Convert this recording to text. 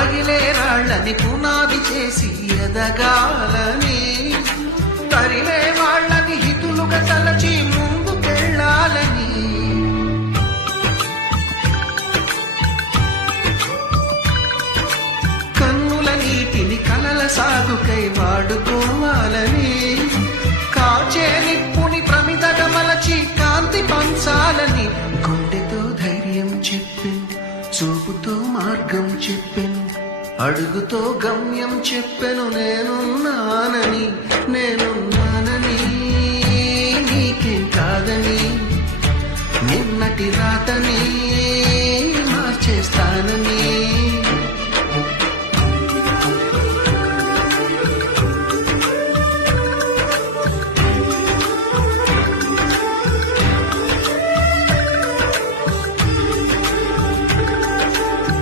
రగిలే రాళ్ళని పునాది చేసి ఎదగాలని, తరిలే వాళ్ళని హితులుగా తలచి ముందుకెళ్ళాలని, కన్నుల నీటిని కలల సాగుకై వాడుకోవాలని, కాచే నిప్పుని ప్రమిదగా మలచి కాంతి పంచాలని, గుండెతో ధైర్యం చెప్పెను, చూపుతో మార్గం చెప్పెను, అడుగుతో గమ్యం చెప్పెను, నేనున్నానని నీకేం కాదని, నిన్నటి రాతని మార్చేస్తానని.